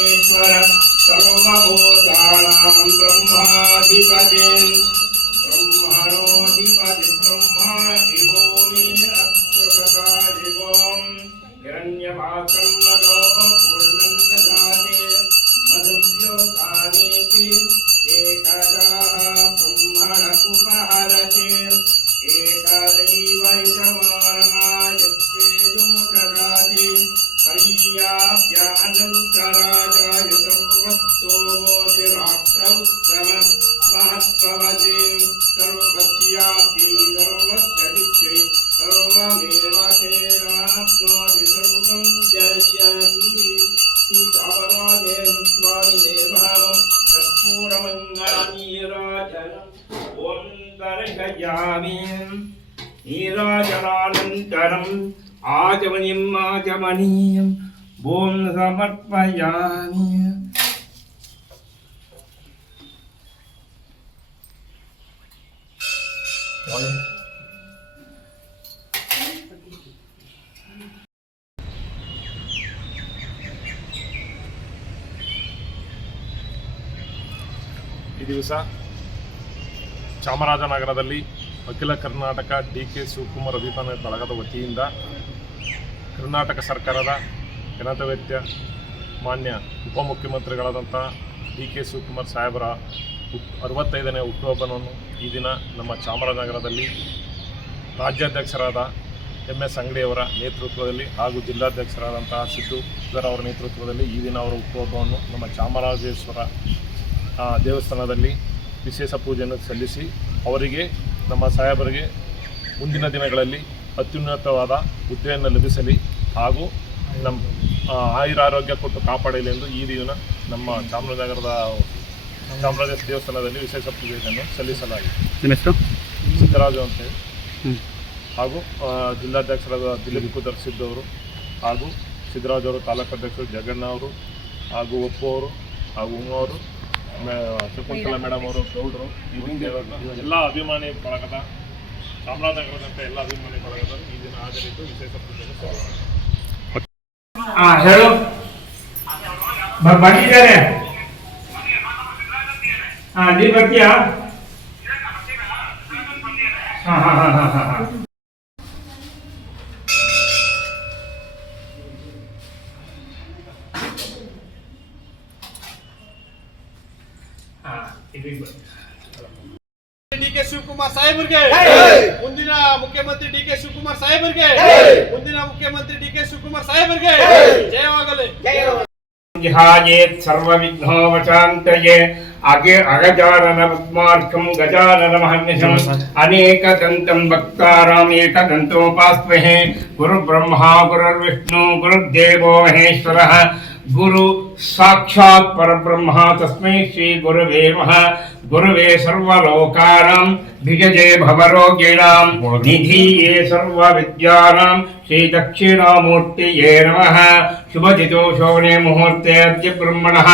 परमेश्वर सर्वभूतानां ब्रह्माधिपति ब्रह्मणोऽधिपति ब्रह्मा शिवोऽमि अक्षसदाशिवों हिरण्यपात्रं मदो पूर्णन्ददाते मधुव्योतानेति एकदा ब्रह्मण उपहरते एकदैव यजमानायत्तेजो ददाति पर्याप्यानन्तराजाय सर्वस्तोमोतिराष्ट्रौत्तम महत्त्ववते सर्वव्याप्यै सर्वस्यदित्यै सर्वमेव तेनाप्नोति सर्वं जयति श्रीचामराजेन स्वामिने भावं कर्पूरमङ्गलनीराजनम् ॐ दर्शयामि नीराजनानन्तरम् आचमनीयम् ॐ समर्पयामि। ಈ ದಿವಸ ಚಾಮರಾಜನಗರದಲ್ಲಿ ಅಖಿಲ ಕರ್ನಾಟಕ ಡಿ.ಕೆ. ಶಿವಕುಮಾರ್ ಅಭಿಮಾನಿ ಬಳಗದ ವತಿಯಿಂದ ಕರ್ನಾಟಕ ಸರ್ಕಾರದ ಜನತವೇತ್ಯ ಮಾನ್ಯ ಉಪಮುಖ್ಯಮಂತ್ರಿಗಳಾದಂಥ ಡಿ.ಕೆ. ಶಿವಕುಮಾರ್ ಸಾಹೇಬರ 65ನೇ ಹುಟ್ಟುಹಬ್ಬವನ್ನು ಈ ದಿನ ನಮ್ಮ ಚಾಮರಾಜನಗರದಲ್ಲಿ ರಾಜ್ಯಾಧ್ಯಕ್ಷರಾದ ಎಂ.ಎಸ್. ಅಂಗಡಿಯವರ ನೇತೃತ್ವದಲ್ಲಿ ಹಾಗೂ ಜಿಲ್ಲಾಧ್ಯಕ್ಷರಾದಂತಹ ಸಿದ್ದು ಅವರ ನೇತೃತ್ವದಲ್ಲಿ ಈ ದಿನ ಅವರ ಹುಟ್ಟುಹಬ್ಬವನ್ನು ನಮ್ಮ ಚಾಮರಾಜೇಶ್ವರ ದೇವಸ್ಥಾನದಲ್ಲಿ ವಿಶೇಷ ಪೂಜೆಯನ್ನು ಸಲ್ಲಿಸಿ ಅವರಿಗೆ ನಮ್ಮ ಸಾಹೇಬರಿಗೆ ಮುಂದಿನ ದಿನಗಳಲ್ಲಿ ಅತ್ಯುನ್ನತವಾದ ಹುದ್ದೆಯನ್ನು ಲಭಿಸಲಿ ಹಾಗೂ ನಮ್ಮ ಆಯುರಾರೋಗ್ಯ ಕೊಟ್ಟು ಕಾಪಾಡಲಿ ಎಂದು ಈ ದಿನ ನಮ್ಮ ಚಾಮರಾಜನಗರದ ಚಾಮರಾಜೇಶ್ವರ ದೇವಸ್ಥಾನದಲ್ಲಿ ವಿಶೇಷ ಪೂಜೆಯನ್ನು ಸಲ್ಲಿಸಲಾಗಿದೆ. ನಿಮ್ಮ ಹೆಸರು? ಸಿದ್ದರಾಜು ಅಂತೇಳಿ ಹಾಗೂ ಜಿಲ್ಲಾಧ್ಯಕ್ಷರಾದ ದಿಲೀಪ್ ಕುದರ್ ಸಿದ್ದು ಅವರು ಹಾಗೂ ಸಿದ್ದರಾಜು ಅವರು, ತಾಲೂಕು ಅಧ್ಯಕ್ಷರು ಜಗಣ್ಣ ಅವರು ಹಾಗೂ ಒಪ್ಪು ಅವರು ಹಾಗೂ ಉಮ್ಮವರು, ಶಕುಂತಲಾ ಮೇಡಮ್ ಅವರು, ಗೌಡರು, ಎಲ್ಲ ಅಭಿಮಾನಿ ಬಳಗದ ಚಾಮರಾಜನಗರದಂಥ ಎಲ್ಲ ಅಭಿಮಾನಿ ಬಳಗದ ಈ ದಿನ ಹಾಜರಿದ್ದು ವಿಶೇಷ ಪೂಜೆಯನ್ನು ಹೇಳು ಬಂದಿದ್ದಾರೆ. ನೀ ಬರ್ತೀಯಾ? ಡಿ.ಕೆ. ಶಿವಕುಮಾರ್ ಸಾಹೇಬರಿಗೆ, ಮುಂದಿನ ಮುಖ್ಯಮಂತ್ರಿ ಡಿ.ಕೆ. ಶಿವಕುಮಾರ್ ಸಾಹೇಬರಿಗೆ, ಮುಂದಿನ ಮುಖ್ಯಮಂತ್ರಿ ಡಿ.ಕೆ. ಶಿವಕುಮಾರ್ ಸಾಹೇಬರಿಗೆ ಜಯವಾಗಲಿ. ಜಿಹಾಯೇತ್ ಸರ್ವವಿಘ್ನೋಪಶಾಂತಯೇ ಅಗಜಾನನ ಪದ್ಮಾರ್ಕಂ ಗಜಾನನ ಮಹರ್ನಿಶಂ ಅನೇಕದಂತಂ ಭಕ್ತಾರಾಂ ಏಕದಂತೋಪಾಸ್ಮಹೇ ಗುರು ಬ್ರಹ್ಮ ಗುರುರ್ವಿಷ್ಣು ಗುರುರ್ದೇವೋ ಮಹೇಶ್ವರಃ ಗುರು ಸಾಕ್ಷಾತ್ ಪರಬ್ರಹ್ಮ ತಸ್ಮೈ ಶ್ರೀ ಗುರುವೇ ನಮಃ. ಗುರುವೇ ಸರ್ವಲೋಕಾನಾಂ ಭಿಜಜೇ ಭವರೋಗಿಣಾಂ ನಿಧೀಯೇ ಸರ್ವವಿದ್ಯಾನಾಂ ಶ್ರೀ ದಕ್ಷಿಣಾಮೂರ್ತಿಯೇ ನಮಃ. ಶುಭದಿತೋ ಶೋಭನೆ ಮುಹೂರ್ತೆ ಅದ್ಯ ಬ್ರಹ್ಮಣಃ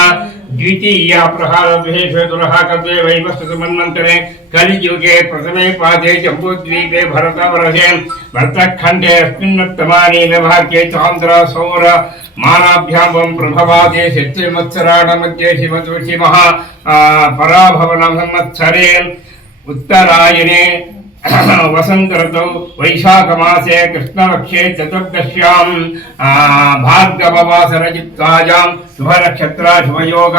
ದ್ವಿತೀಯ ಪ್ರಹಾರದ್ವೇಷದುರಃ ಕದ್ವೇ ವೈವಸ್ತು ಮನ್ವಂತರೆ ಕಲಿಯುಗೆ ಪ್ರಥಮೆ ಪಾದೆ ಜಂಬೂದ್ವೀಪೆ ಭರತವರ್ಷೆ ಭರತಖಂಡೇ ಅಸ್ಮಿನ್ನುತ್ತಮಾನಿ ವ್ಯವಹಾರ್ಕೆ ಚಾಂದ್ರ ಸೌರ ಮಾನಾಭ್ಯಾಂ ಪ್ರಭವಾದೆ ಶತ್ರುಮತ್ಸರಾಣ ಮಧ್ಯೆ ಶಿವದೃಷಿ ಮಹಾ ಪರಾಭವನ ಸಂವತ್ಸರೆ ಉತ್ತರಾಯಣೆ ವಸಂತ ಋತೌ ವೈಶಾಖ ಮಾಸೆ ಕೃಷ್ಣಪಕ್ಷೆ ಚತುರ್ದಶ್ಯಾಂ ಭಾರ್ಗವವಾಸರಜಿತ್ವಾಯಾಂ ಶುಭ ನಕ್ಷತ್ರ ಶುಭಯೋಗ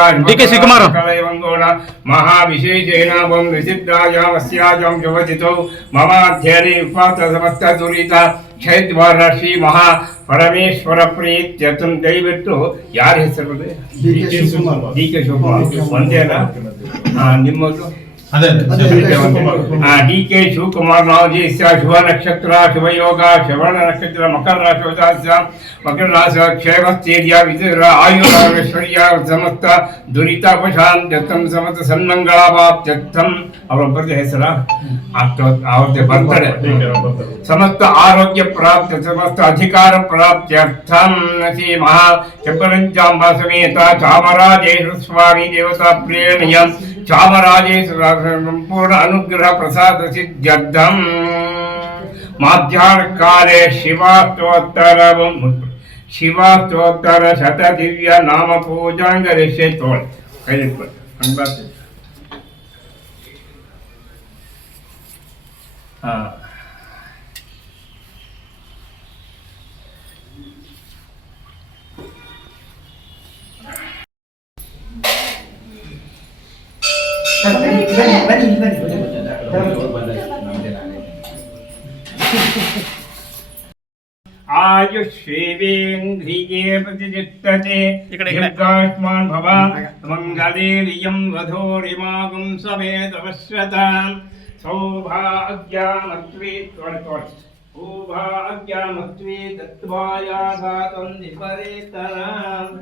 ಕಲೈವಂಗೋಣ ಮಹಾವಿಶೇಷೇಣ ವಂ ವಿಸಿದ್ಧಾಯಾಂ ಅಸ್ಯಾಯಾಂ ಶುಭಜಿತೌ ಮಮಾಧ್ಯರಿ ಉಪಾತ ಸಮಸ್ತ ದುರಿತ ಕ್ಷೈದ್ವಾರ ಶ್ರೀ ಮಹಾ ಪರಮೇಶ್ವರ ಪ್ರೀತ್ಯತಂ. ದಯವಿಟ್ಟು ಯಾರ ಹೆಸರು? ಡಿ.ಕೆ. ಶಿವಕುಮಾರ್ ಒಂದೇನಾ ನಿಮ್ಮದು? ಡಿ.ಕೆ. ಶಿವಕುಮಾರ್ ನಾವಜಿ ಶುಭ ನಕ್ಷತ್ರ ಶುಭಯೋಗ ಶ್ರವಣ ನಕ್ಷತ್ರ ಮಕರ ರಾಶಿ ಮಕರ ರಾಶಿ ಕ್ಷೇಮಸ್ಥೈರ್ಯ ವಿದುರ ಆಯುರಾಶ್ವರ್ಯ ಸಮಸ್ತ ದುರಿತಾಪಶಾಂತ್ಯರ್ಥಂ ಸಮಸ್ತ ಸನ್ಮಂಗಳಾವಾಪ್ತ್ಯರ್ಥಂ. ಅವರೊಬ್ಬರದ್ದು ಹೆಸರ ಅವ್ರದ್ದೇ ಬರ್ತಡೆ. ಸಮಸ್ತ ಆರೋಗ್ಯ ಪ್ರಾಪ್ತ ಸಮಸ್ತ ಅಧಿಕಾರ ಪ್ರಾಪ್ತ್ಯರ್ಥಂ ಶ್ರೀ ಮಹಾ ಚಪ್ಪರಂಜಾಂಬ ಸಮೇತ ಚಾಮರಾಜೇಶ್ವರ ಸ್ವಾಮಿ ದೇವತಾ ಪ್ರೇರಣೆಯ ಚಾಮರಾಜೇಶ್ವರ ಸಂಪೂರ್ಣ ಅನುಗ್ರಹ ಪ್ರಸಾದ ಸಿದ್ಧ್ಯರ್ಥಂ. ಮಾಧ್ಯಾಹ್ನ ಕಾಲೇ ಶಿವಾಸ್ತೋತ್ತರ ಶಿವಾಸ್ತೋತ್ತರ ಶತ ದಿವ್ಯ ನಾಮ ಪೂಜಾಂಗರಿಸೆ ತೋಳ್ ಕೈಲಿಟ್ಬಿಟ್ಟು ಹಂಗೆ ಬರ್ತದೆ. ಹಾಂ आयुष्येवेन्द्रिये प्रतिष्ठते दीर्घायुष्मान् भव मङ्गले रियं वधूरिमागुं समेतवश्रतां सौभाग्यामत्वे सौभाग्यामत्वे दत्त्वाया दातं निपरेतनाम्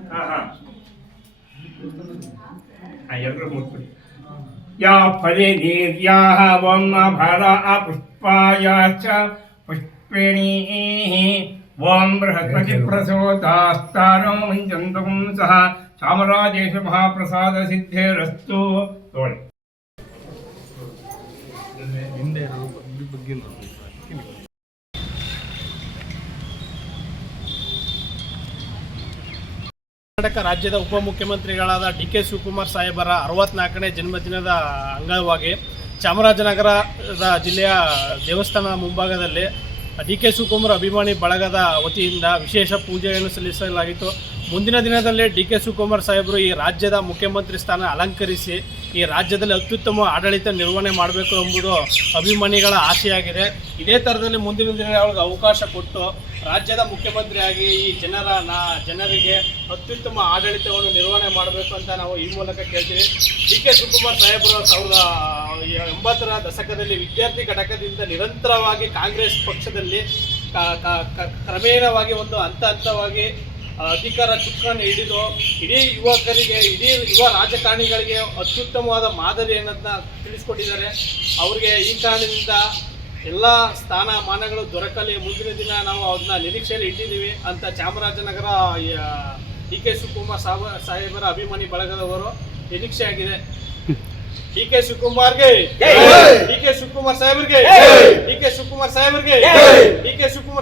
ಎಲ್ಲರೂ ಮುಟ್ಬಿಡಿ. ಯಾ ಫಲೆ ನೀರ್ಯಾಹ ವಂ ಭರ ಪುಷ್ಪಾಯಾಶ್ಚ ಪುಷ್ಪಿಣೀಃ ಓಂ ಬೃಹಸ್ಪತಿ ಪ್ರಸೋದಾಸ್ತಾರೋ ಮಂಜಂತಂ ಸಹ ಚಾಮರಾಜೇಶ ಮಹಾಪ್ರಸಾದ ಸಿದ್ಧೇರಸ್ತು. ತೋಳಿ ಕರ್ನಾಟಕ ರಾಜ್ಯದ ಉಪಮುಖ್ಯಮಂತ್ರಿಗಳಾದ ಡಿ ಕೆ ಶಿವಕುಮಾರ್ ಸಾಹೇಬರ 64ನೇ ಜನ್ಮದಿನದ ಅಂಗವಾಗಿ ಚಾಮರಾಜನಗರದ ಜಿಲ್ಲೆಯ ದೇವಸ್ಥಾನ ಮುಂಭಾಗದಲ್ಲಿ ಡಿ ಕೆ ಶಿವಕುಮಾರ್ ಅಭಿಮಾನಿ ಬಳಗದ ವತಿಯಿಂದ ವಿಶೇಷ ಪೂಜೆಯನ್ನು ಸಲ್ಲಿಸಲಾಗಿತ್ತು. ಮುಂದಿನ ದಿನದಲ್ಲಿ ಡಿ ಕೆ ಶಿವಕುಮಾರ್ ಸಾಹೇಬರು ಈ ರಾಜ್ಯದ ಮುಖ್ಯಮಂತ್ರಿ ಸ್ಥಾನ ಅಲಂಕರಿಸಿ ಈ ರಾಜ್ಯದಲ್ಲಿ ಅತ್ಯುತ್ತಮ ಆಡಳಿತ ನಿರ್ವಹಣೆ ಮಾಡಬೇಕು ಎಂಬುದು ಅಭಿಮಾನಿಗಳ ಆಶೆಯಾಗಿದೆ. ಇದೇ ಥರದಲ್ಲಿ ಮುಂದಿನ ದಿನಗಳಿಗೆ ಅವಕಾಶ ಕೊಟ್ಟು ರಾಜ್ಯದ ಮುಖ್ಯಮಂತ್ರಿಯಾಗಿ ಈ ಜನರಿಗೆ ಅತ್ಯುತ್ತಮ ಆಡಳಿತವನ್ನು ನಿರ್ವಹಣೆ ಮಾಡಬೇಕು ಅಂತ ನಾವು ಈ ಮೂಲಕ ಕೇಳ್ತೀವಿ. ಡಿ ಕೆ ಶಿವಕುಮಾರ್ ಸಾಹೇಬರು 1980ರ ದಶಕದಲ್ಲಿ ವಿದ್ಯಾರ್ಥಿ ಘಟಕದಿಂದ ನಿರಂತರವಾಗಿ ಕಾಂಗ್ರೆಸ್ ಪಕ್ಷದಲ್ಲಿ ಕ್ರಮೇಣವಾಗಿ ಒಂದು ಹಂತವಾಗಿ ಅಧಿಕಾರ ಚುಕ್ಕಾಣಿ ಹಿಡಿದು ಇಡೀ ಯುವಕರಿಗೆ ಯುವ ರಾಜಕಾರಣಿಗಳಿಗೆ ಅತ್ಯುತ್ತಮವಾದ ಮಾದರಿಯನ್ನು ತಿಳಿಸ್ಕೊಟ್ಟಿದ್ದಾರೆ. ಅವರಿಗೆ ಈ ಕಾರಣದಿಂದ ಎಲ್ಲ ಸ್ಥಾನಮಾನಗಳು ದೊರಕಲಿ, ಮುಂದಿನ ದಿನ ನಾವು ಅದನ್ನ ನಿರೀಕ್ಷೆಯಲ್ಲಿ ಇಟ್ಟಿದ್ದೀವಿ ಅಂತ ಚಾಮರಾಜನಗರ ಡಿ ಕೆ ಶಿವಕುಮಾರ್ ಸಾಹೇಬರ ಅಭಿಮಾನಿ ಬಳಗದವರು ನಿರೀಕ್ಷೆಯಾಗಿದೆ. ಡಿ ಕೆ ಶಿವಕುಮಾರ್ಗೆ, ಡಿ ಕೆ ಶಿವಕುಮಾರ್ ಸಾಹೇಬರಿಗೆ, ಡಿ ಕೆ ಶಿವಕುಮಾರ್ ಸಾಹೇಬರಿಗೆ, ಡಿ ಕೆ ಶಿವಕುಮಾರ್